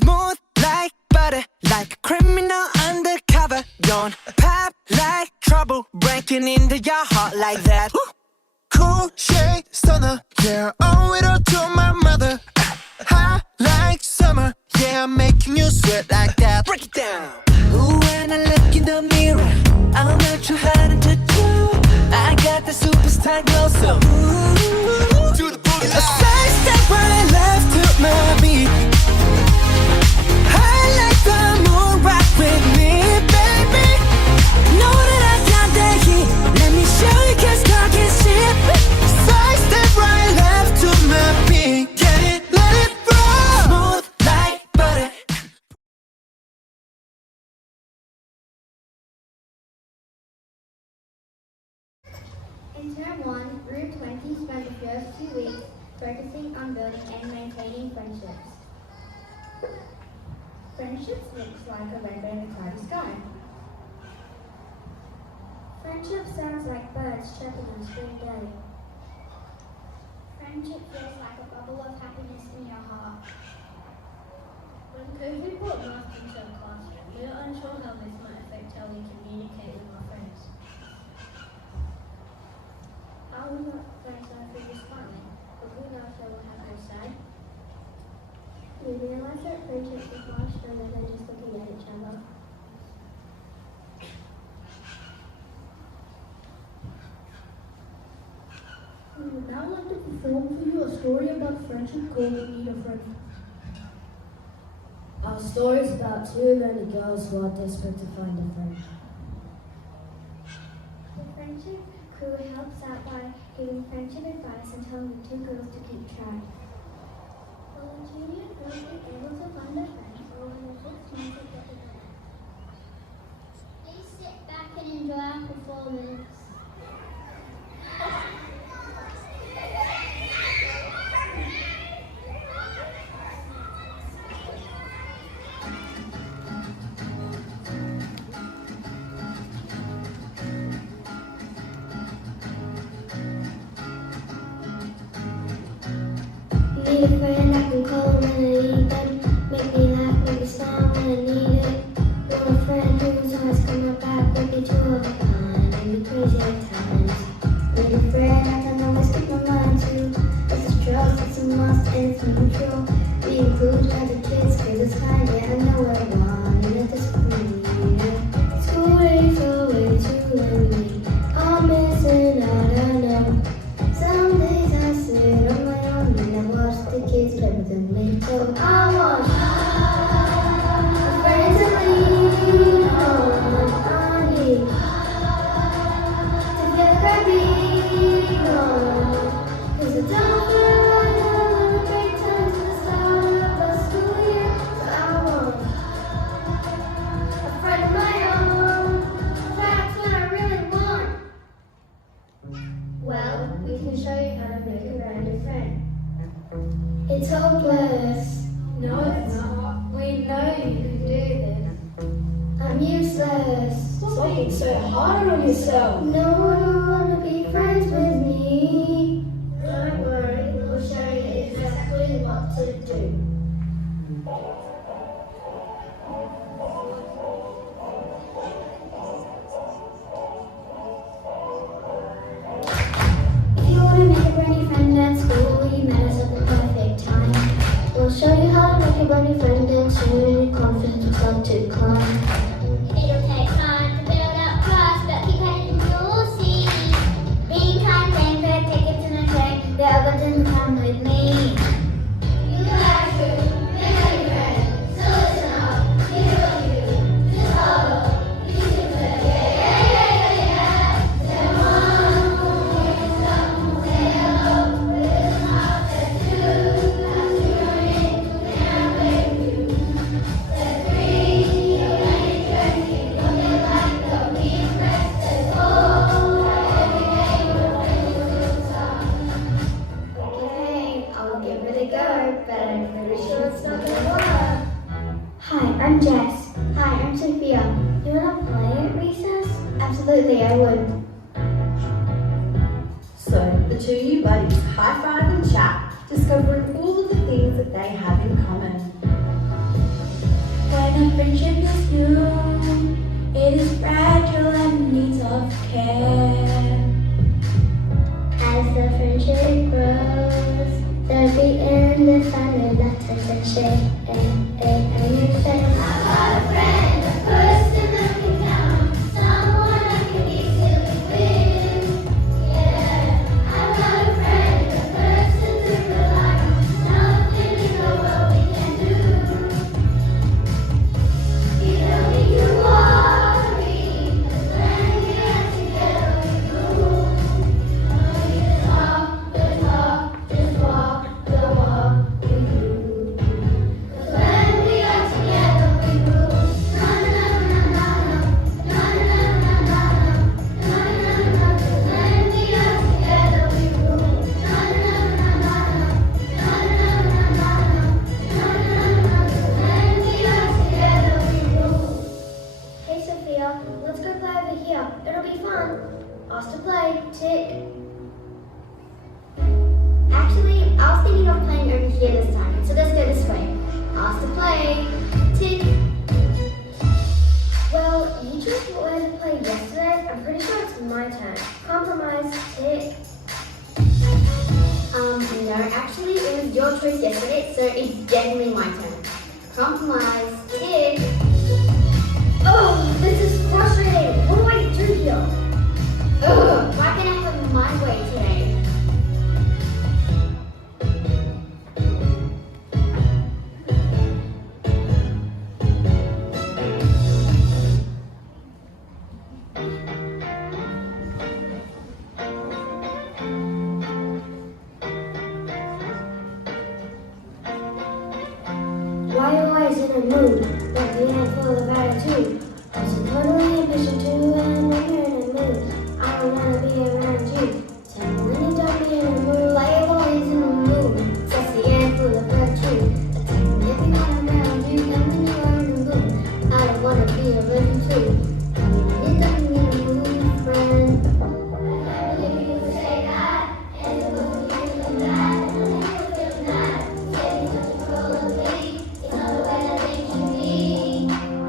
Smooth like butter, like a criminal undercover. Don't pop like trouble, breaking into your heart like that. Cool shade stunner, yeah, owe it all to my mother. Hot like summer, yeah, I'm making you sweat like that. Break it down. Ooh, when I look in the mirror, I'm not too hard to do. I got the superstar glow, so ooh, do the boogie. A side step right left to my beat. I like the moon rock with me, baby. Know that I got the heat. Let me show you, 'cause talking shit. Side step right left to my beat. Get it, let it roll. Smooth like butter. In term 1, Group 20 spent the first 2 weeks focusing on building and maintaining friendships. Friendships looks like a rainbow in a cloudy sky. Friendship sounds like birds chirping on a spring day. Friendship feels like a bubble of happiness in your heart. When COVID brought masks into the classroom, we are unsure how this might affect how we communicate with our friends. Our friends are figures smiling, but we know if they will have no say. We realize that friendship is much stronger than just looking at each other. We would now like to perform for you a story about friendship called Need a Friend. Our story is about two lonely girls who are desperate to find a friend. The friendship crew helps out by giving friendship advice and telling the two girls to keep track. Will the junior girls be able to find a friend, or will the 6 months get together? Please sit back and enjoy our performance. Need a friend I can call when I need them. Make me laugh, make me smile when I need it. Want a friend who's always got my back, make me two of a kind, and be crazy at times. Need a friend I can always keep my mind to. It's a trust, it's a must, and it's mutual. We include other kids, 'cause it's kind, yeah, I know what I want, and it is for me. School days are way too lonely. I'm missing out, I know. Some days I sit on my own and I watch the kids play with me. So I want a friend to lean on. I need to feel happy on. 'Cause I don't feel like I want to break time to the start of a school year. So I want a friend of my own. That's what I really want. Well, we can show you how to make a random friend. It's hopeless. No, it's not. We know you can do this. I'm useless. Stop being so hard on yourself. No one will want to be friends with me. Don't worry, we'll show you exactly what to do. If you want to make a brand new friend at school, you met us at the perfect time. We'll show you how to make a brand new friend and soon your confidence will start to climb. It'll take time to build up trust, but keep heading and you'll see. Being kind, playing fair, take it to the train. The other didn't come with me. You have to make a new friend, so listen up. Here's what you do. Just follow. You can do it. Yeah. Step 1, say hello. Listen up. Step 2, ask your name. Can I play with you? Step 3, you're interesting. Don't get like they'll be impressed. Step 4, every day your friend will stop. Okay, I'll give it a go, but I'm pretty sure it's not gonna work. Hi, I'm Jess. Hi, I'm Sophia. You wanna play at recess? Absolutely, I would. So the two new buddies high-five and chat, discovering all of the things that they have in common. was your choice yesterday, so it's definitely my turn. Compromise. Tick. Oh, this is frustrating. What do I do here? Ugh, why can't I have my way today? Why are you always in a mood? Like the handful of attitude. I'm so totally impatient too, and when you're in a mood, I don't wanna be around you. Tell me when you don't be in a mood. Why are you always in a mood? Sassy and full of virtue. Attacking everyone around you, and when you are in a mood, I don't wanna be around you too. Tell me when you don't be in a mood, friend. I believe you would say that, and it wasn't you and that, and you were feeling that. Saving such a control of me, it's not the way that things should be.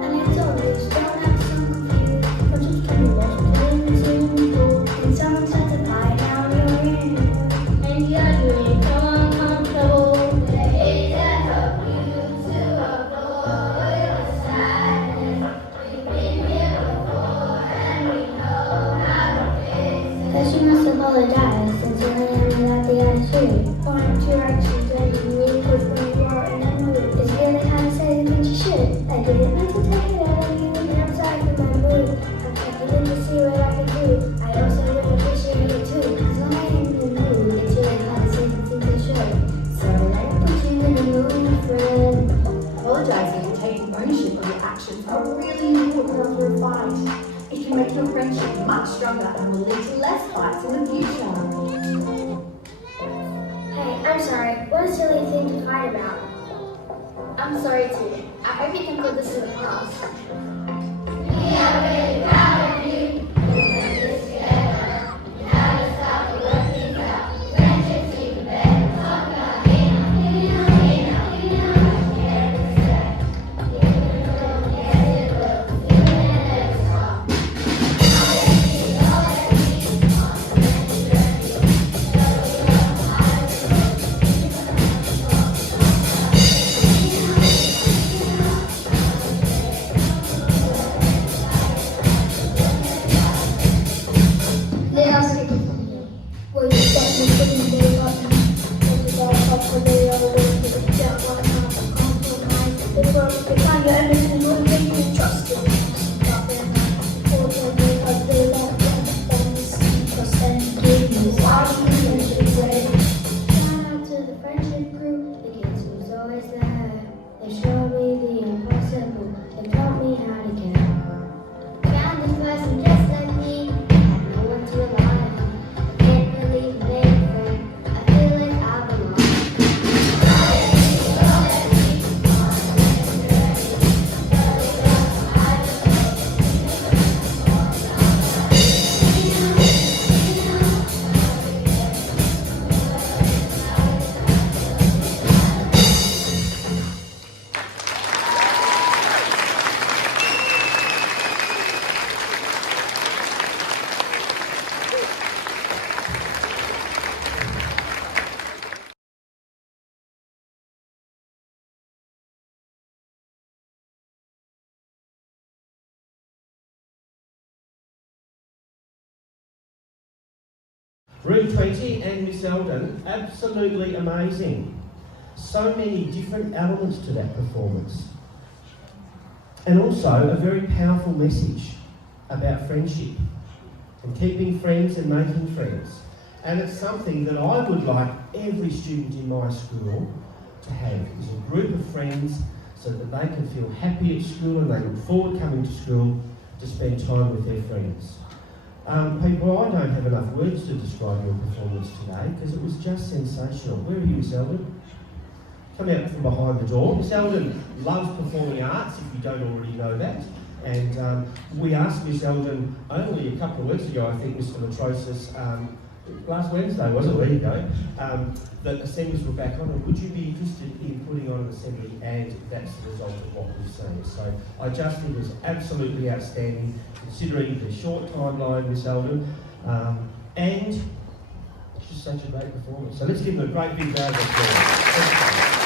And you told me you don't have some confused. Friendships can be lost between two people. And someone said to lie down your hand. And you're doing so uncomfortable. Days that help you to avoid your sadness. We've been here before, and we know how to fix it. Cause you must apologize since you're without the attitude. Why aren't you actually taking me good when you are in a mood? It's really hard to say the things you should. I didn't mean to take it out on you, and I'm sorry for my mood. I'm checking in to see what I can do. I also really appreciate it too. Cause when I am in the mood, it's really hard to say the things I should. Sorry that I put you in the mood, friend. Apologising and taking ownership of your actions are really important after a fight. It can make your friendship much stronger and will lead to less fights in the future. Hey, I'm sorry. What a silly thing to fight about. I'm sorry too. I hope you can put this to the past. We are really proud of you. Well, you got me sitting there up and you got up for the other way to the jet one half of compromise. The world can find your everything will make you trust it. Stop it. For the way of the love and the secrets and games. Why do you think it's way? Shout out to the friendship group, the kids who's always there. They showed me the impossible. They taught me how to care. Found this person just like me. Had no one to rely on. Can't believe they friend. I feel like I belong. Room 20 and Miss Eldon, absolutely amazing. So many different elements to that performance. And also a very powerful message about friendship and keeping friends and making friends. And it's something that I would like every student in my school to have, is a group of friends so that they can feel happy at school and they look forward coming to school to spend time with their friends. People, I don't have enough words to describe your performance today because it was just sensational. Where are you, Miss Eldon? Come out from behind the door. Miss Eldon loves performing arts, if you don't already know that. And we asked Miss Eldon only a couple of weeks ago, I think, Mr. Matrosis, last Wednesday, was it? There you go. That assemblies were back on, and would you be interested in putting on an assembly? And that's the result of what we've seen. So I just think it was absolutely outstanding, considering the short timeline, Miss Eldon. And such a great performance. So let's give them a great big round of applause.